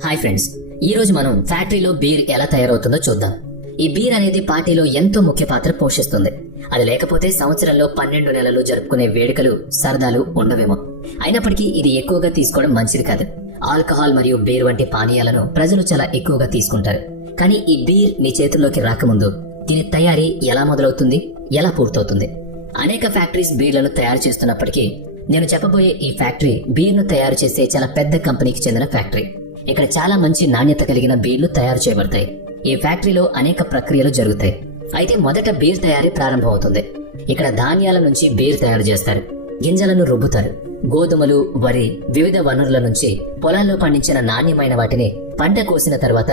Hi friends, ఈ రోజు మనం ఫ్యాక్టరీలో బీర్ ఎలా తయారవుతుందో చూద్దాం. ఈ బీర్ అనేది పార్టీలో ఎంతో ముఖ్య పాత్ర పోషిస్తుంది. అది లేకపోతే సంవత్సరంలో 12 నెలలు జరుపుకునే వేడుకలు సరదాలు ఉండవేమో. అయినప్పటికీ ఇది ఎక్కువగా తీసుకోవడం మంచిది కాదు. ఆల్కహాల్ మరియు బీర్ వంటి పానీయాలను ప్రజలు చాలా ఎక్కువగా తీసుకుంటారు. కానీ ఈ బీర్ మీ చేతుల్లోకి రాకముందు దీని తయారీ ఎలా మొదలవుతుంది, ఎలా పూర్తవుతుంది? అనేక ఫ్యాక్టరీస్ బీర్లను తయారు చేస్తున్నప్పటికీ నేను చెప్పబోయే ఈ ఫ్యాక్టరీ బీర్ను తయారు చేసే చాలా పెద్ద కంపెనీకి చెందిన ఫ్యాక్టరీ. ఇక్కడ చాలా మంచి నాణ్యత కలిగిన బీర్లు తయారు చేయబడతాయి. ఈ ఫ్యాక్టరీలో అనేక ప్రక్రియలు జరుగుతాయి. అయితే మొదట బీర్ తయారీ ప్రారంభమవుతుంది. ఇక్కడ ధాన్యాల నుంచి బీర్ తయారు చేస్తారు. గింజలను రుబ్బుతారు. గోధుమలు, వరి, వివిధ వనరుల నుంచి పొలాల్లో పండించిన నాణ్యమైన వాటిని పంట కోసిన తర్వాత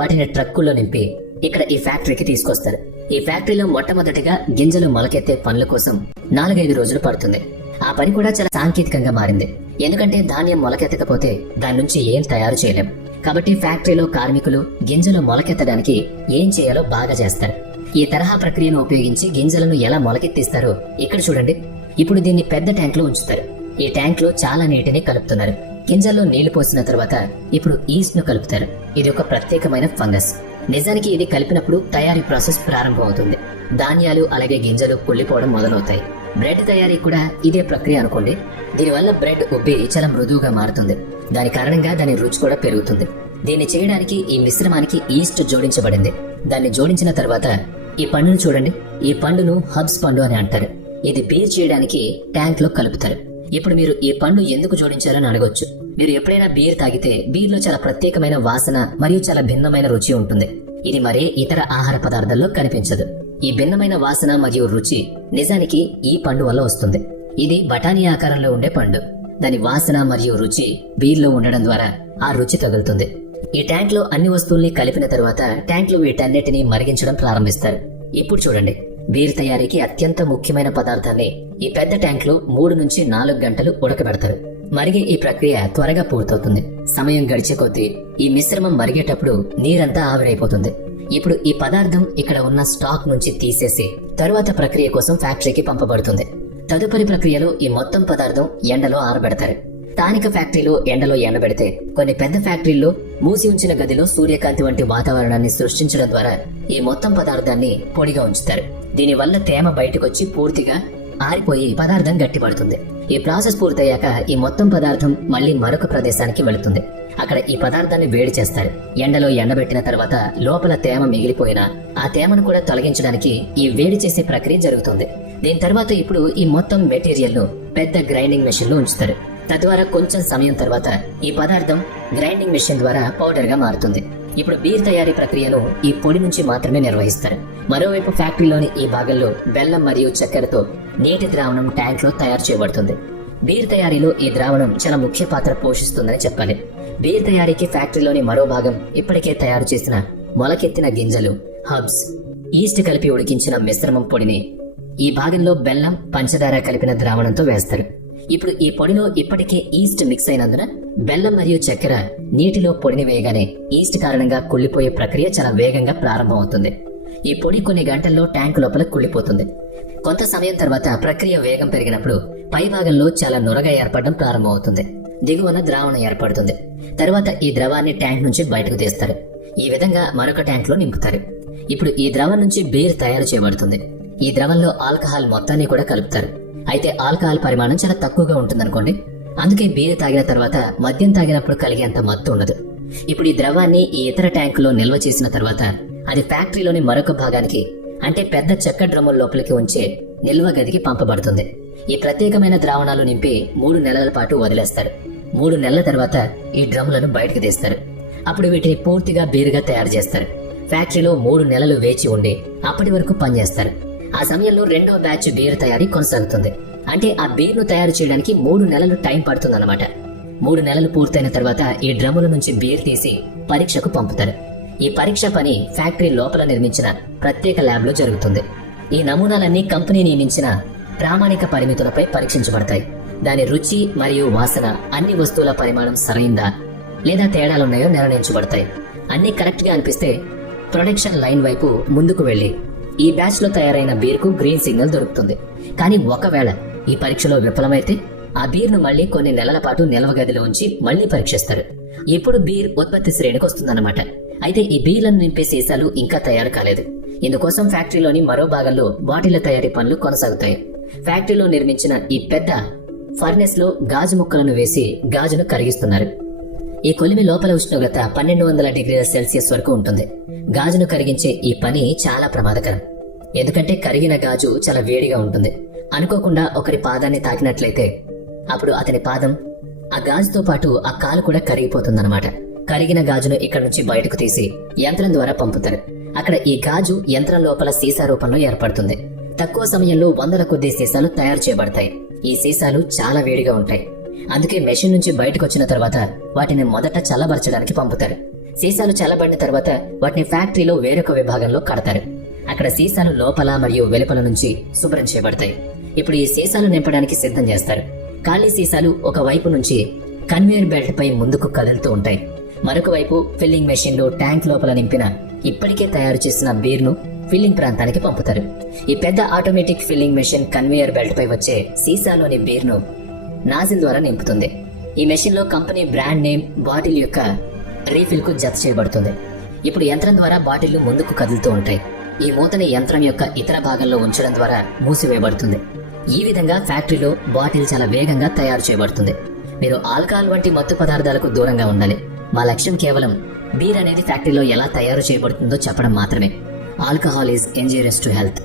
వాటిని ట్రక్కుల్లో నింపి ఇక్కడ ఈ ఫ్యాక్టరీకి తీసుకొస్తారు. ఈ ఫ్యాక్టరీలో మొట్టమొదటిగా గింజలు మొలకెత్తే పనుల కోసం 4-5 రోజులు పడుతుంది. ఆ పని కూడా చాలా సాంకేతికంగా మారింది. ఎందుకంటే ధాన్యం మొలకెత్తకపోతే దాని నుంచి ఏం తయారు చేయలేం. కాబట్టి ఫ్యాక్టరీలో కార్మికులు గింజలు మొలకెత్తడానికి ఏం చేయాలో బాగా చేస్తారు. ఈ తరహా ప్రక్రియను ఉపయోగించి గింజలను ఎలా మొలకెత్తిస్తారో ఇక్కడ చూడండి. ఇప్పుడు దీన్ని పెద్ద ట్యాంక్ లో ఉంచుతారు. ఈ ట్యాంక్ లో చాలా నీటిని కలుపుతున్నారు. గింజల్లో నీళ్లు పోసిన తర్వాత ఇప్పుడు ఈస్ట్ ను కలుపుతారు. ఇది ఒక ప్రత్యేకమైన ఫంగస్. నిజానికి ఇది కలిపినప్పుడు తయారీ ప్రాసెస్ ప్రారంభమవుతుంది. ధాన్యాలు అలాగే గింజలు కుళ్ళిపోవడం మొదలవుతాయి. బ్రెడ్ తయారీ కూడా ఇదే ప్రక్రియ అనుకోండి. దీనివల్ల బ్రెడ్ ఉబ్బి చాలా మృదువుగా మారుతుంది. దాని కారణంగా దాని రుచి కూడా పెరుగుతుంది. దీన్ని చేయడానికి ఈ మిశ్రమానికి ఈస్ట్ జోడించబడింది. దాన్ని జోడించిన తర్వాత ఈ పండును చూడండి. ఈ పండును హబ్స్ పండు అని అంటారు. ఇది బీర్ చేయడానికి ట్యాంక్ లో కలుపుతారు. ఇప్పుడు మీరు ఈ పండు ఎందుకు జోడించాలని అడగొచ్చు. మీరు ఎప్పుడైనా బీర్ తాగితే బీర్లో చాలా ప్రత్యేకమైన వాసన మరియు చాలా భిన్నమైన రుచి ఉంటుంది. ఇది మరే ఇతర ఆహార పదార్థాల్లో కనిపించదు. ఈ భిన్నమైన వాసన మరియు రుచి నిజానికి ఈ పండు వల్ల వస్తుంది. ఇది బఠానీ ఆకారంలో ఉండే పండు. దాని వాసన మరియు రుచి బీర్లో ఉండడం ద్వారా ఆ రుచి తగులుతుంది. ఈ ట్యాంక్ లో అన్ని వస్తువుల్ని కలిపిన తర్వాత ట్యాంక్ లో వీటన్నిటిని మరిగించడం ప్రారంభిస్తారు. ఇప్పుడు చూడండి, బీర్ తయారీకి అత్యంత ముఖ్యమైన పదార్థాన్ని ఈ పెద్ద ట్యాంక్ లో 3 నుంచి 4 గంటలు ఉడకబెడతారు. మరిగే ఈ ప్రక్రియ త్వరగా పూర్తవుతుంది. సమయం గడిచే కొద్దీ ఈ మిశ్రమం మరిగేటప్పుడు నీరంతా ఆవిరైపోతుంది. ఇప్పుడు ఈ పదార్థం ఇక్కడ ఉన్న స్టాక్ నుంచి తీసేసి తరువాత ప్రక్రియ కోసం ఫ్యాక్టరీకి పంపబడుతుంది. తదుపరి ప్రక్రియలో ఈ మొత్తం పదార్థం ఎండలో ఆరబెడతారు. స్థానిక ఫ్యాక్టరీలో ఎండలో ఎండబెడితే, కొన్ని పెద్ద ఫ్యాక్టరీల్లో మూసి ఉంచిన గదిలో సూర్యకాంతి వంటి వాతావరణాన్ని సృష్టించడం ద్వారా ఈ మొత్తం పదార్థాన్ని పొడిగా ఉంచుతారు. దీనివల్ల తేమ బయటకొచ్చి పూర్తిగా ఆరిపోయి పదార్థం గట్టిపడుతుంది. ఈ ప్రాసెస్ పూర్తయ్యాక ఈ మొత్తం పదార్థం మళ్లీ మరొక ప్రదేశానికి వెళుతుంది. అక్కడ ఈ పదార్థాన్ని వేడి చేస్తారు. ఎండలో ఎండబెట్టిన తర్వాత లోపల తేమ మిగిలిపోయినా ఆ తేమను కూడా తొలగించడానికి ఈ వేడి చేసే ప్రక్రియ జరుగుతుంది. దీని తర్వాత ఇప్పుడు ఈ మొత్తం మెటీరియల్ ను పెద్ద గ్రైండింగ్ మెషిన్ లో ఉంచుతారు. తద్వారా కొంచెం సమయం తర్వాత ఈ పదార్థం గ్రైండింగ్ మెషిన్ ద్వారా పౌడర్ గా మారుతుంది. ఇప్పుడు బీర్ తయారీ ప్రక్రియను ఈ పొడి నుంచి మాత్రమే నిర్వహిస్తారు. మరోవైపు ఫ్యాక్టరీలోని ఈ భాగంలో బెల్లం మరియు చక్కెరతో నీటి ద్రావణం ట్యాంక్ లో తయారు చేయబడుతుంది. బీర్ తయారీలో ఈ ద్రావణం చాలా ముఖ్య పాత్ర పోషిస్తుందని చెప్పాలి. బీర్ తయారీకి ఫ్యాక్టరీలోని మరో భాగం ఇప్పటికే తయారు చేసిన మొలకెత్తిన గింజలు, హబ్స్, ఈస్ట్ కలిపి ఉడికించిన మిశ్రమం పొడిని ఈ భాగంలో బెల్లం, పంచదార కలిపిన ద్రావణంతో వేస్తారు. ఇప్పుడు ఈ పొడిలో ఇప్పటికే ఈస్ట్ మిక్స్ అయినందున బెల్లం మరియు చక్కెర నీటిలో పొడిని వేయగానే ఈస్ట్ కారణంగా కుళ్ళిపోయే ప్రక్రియ చాలా వేగంగా ప్రారంభమవుతుంది. ఈ పొడి కొన్ని గంటల్లో ట్యాంక్ లోపల కుళ్ళిపోతుంది. కొంత సమయం తర్వాత ప్రక్రియ వేగం పెరిగినప్పుడు పై భాగంలో చాలా నొరగా ఏర్పడడం ప్రారంభమవుతుంది. దిగువన ద్రావణం ఏర్పడుతుంది. తర్వాత ఈ ద్రవాన్ని ట్యాంక్ నుంచి బయటకు తీస్తారు. ఈ విధంగా మరొక ట్యాంక్ లో నింపుతారు. ఇప్పుడు ఈ ద్రవం నుంచి బీర్ తయారు చేయబడుతుంది. ఈ ద్రవంలో ఆల్కహాల్ మొత్తాన్ని కూడా కలుపుతారు. అయితే ఆల్కహాల్ పరిమాణం చాలా తక్కువగా ఉంటుందనుకోండి. అందుకే బీర్ తాగిన తర్వాత మద్యం తాగినప్పుడు కలిగేంత మత్తు ఉండదు. ఇప్పుడు ఈ ద్రవాన్ని ఈ ఇతర ట్యాంకులో నిల్వ చేసిన తర్వాత అది ఫ్యాక్టరీలోని మరొక భాగానికి, అంటే పెద్ద చెక్క డ్రమ్ముల లోపలికి ఉంచే నిల్వ గదికి పంపబడుతుంది. ఈ ప్రత్యేకమైన ద్రావణాలు నింపి 3 నెలల పాటు వదిలేస్తారు. 3 నెలల తర్వాత ఈ డ్రమ్ములను బయటకు తీస్తారు. అప్పుడు వీటిని పూర్తిగా బీరుగా తయారు చేస్తారు. ఫ్యాక్టరీలో 3 నెలలు వేచి ఉండి అప్పటి వరకు పనిచేస్తారు. ఆ సమయంలో రెండవ బ్యాచ్ బీర్ తయారీ కొనసాగుతుంది. అంటే ఆ బీర్ ను తయారు చేయడానికి 3 నెలలు టైం పడుతుందన్నమాట. 3 నెలలు పూర్తయిన తర్వాత ఈ డ్రమ్ముల నుంచి బీర్ తీసి పరీక్షకు పంపుతారు. ఈ పరీక్ష పని ఫ్యాక్టరీ లోపల నిర్మించిన ప్రత్యేక ల్యాబ్ లో జరుగుతుంది. ఈ నమూనాలన్నీ కంపెనీ నియమించిన ప్రామాణిక పరిమితులపై పరీక్షించబడతాయి. దాని రుచి మరియు వాసన, అన్ని వస్తువుల పరిమాణం సరైందా లేదా తేడాలున్నాయో నిర్ణయించబడతాయి. అన్ని కరెక్ట్ గా అనిపిస్తే ప్రొడక్షన్ లైన్ వైపు ముందుకు వెళ్లి ఈ బ్యాచ్ లో తయారైన బీర్ కు గ్రీన్ సిగ్నల్ దొరుకుతుంది. కానీ ఒకవేళ ఈ పరీక్షలో విఫలమైతే ఆ బీర్ ను మళ్లీ కొన్ని నెలల పాటు నిల్వ గదిలో ఉంచి మళ్లీ పరీక్షిస్తారు. ఇప్పుడు బీర్ ఉత్పత్తి శ్రేణికి వస్తుందన్నమాట. అయితే ఈ బీర్లను నింపే సీసాలు ఇంకా తయారు కాలేదు. ఇందుకోసం ఫ్యాక్టరీలోని మరో భాగంలో బాటిళ్ల తయారీ పనులు కొనసాగుతాయి. ఫ్యాక్టరీలో నిర్మించిన ఈ పెద్ద ఫర్నెస్ లో గాజు ముక్కలను వేసి గాజును కరిగిస్తున్నారు. ఈ కొలిమి లోపల ఉష్ణోగ్రత 1200 డిగ్రీల సెల్సియస్ వరకు ఉంటుంది. గాజును కరిగించే ఈ పని చాలా ప్రమాదకరం. ఎందుకంటే కరిగిన గాజు చాలా వేడిగా ఉంటుంది. అనుకోకుండా ఒకరి పాదాన్ని తాకినట్లయితే అప్పుడు అతని పాదం ఆ గాజుతో పాటు ఆ కాలు కూడా కరిగిపోతుందన్నమాట. కరిగిన గాజును ఇక్కడి నుంచి బయటకు తీసి యంత్రం ద్వారా పంపుతారు. అక్కడ ఈ గాజు యంత్రం లోపల సీసా రూపంలో ఏర్పడుతుంది. తక్కువ సమయంలో వందల కొద్ది సీసాలు తయారు చేయబడతాయి. ఈ సీసాలు చాలా వేడిగా ఉంటాయి. అందుకే మెషిన్ నుంచి బయటకు వచ్చిన తర్వాత వాటిని మొదట చల్లబరచడానికి పంపుతారు. సీసాలు చల్లబడిన తర్వాత వాటిని ఫ్యాక్టరీలో వేరొక విభాగంలో కడతారు. అక్కడ సీసాలు లోపల మరియు వెలుపల నుంచి శుభ్రం చేయబడతాయి. ఇప్పుడు ఈ సీసాలు నింపడానికి సిద్ధం చేస్తారు. ఖాళీ సీసాలు ఒక వైపు నుంచి కన్వేయర్ బెల్ట్ పై ముందుకు కదులుతూ ఉంటాయి. మరొక వైపు ఫిల్లింగ్ మెషిన్ లో ట్యాంక్ లోపల నింపిన ఇప్పటికే తయారు చేసిన బీర్ ను ఫిల్లింగ్ ప్రాంతానికి పంపుతారు. ఈ పెద్ద automatic filling machine conveyor belt పై వచ్చే సీసాలోని బీర్ ను నాజిల్ ద్వారా నింపుతుంది. ఈ మెషిన్ లో కంపెనీ బ్రాండ్ నేమ్ బాటిల్ యొక్క రీఫిల్ కు జత చేయబడుతుంది. ఇప్పుడు యంత్రం ద్వారా బాటిళ్లు ముందుకు కదులుతూ ఉంటాయి. ఈ మూతని యంత్రం యొక్క ఇతర భాగంలో ఉంచడం ద్వారా మూసివేయబడుతుంది. ఈ విధంగా ఫ్యాక్టరీలో బాటిల్ చాలా వేగంగా తయారు చేయబడుతుంది. మీరు ఆల్కహాల్ వంటి మత్తు పదార్థాలకు దూరంగా ఉండాలి. మా లక్ష్యం కేవలం బీర్ అనేది ఫ్యాక్టరీలో ఎలా తయారు చేయబడుతుందో చెప్పడం మాత్రమే. Alcohol is injurious to health.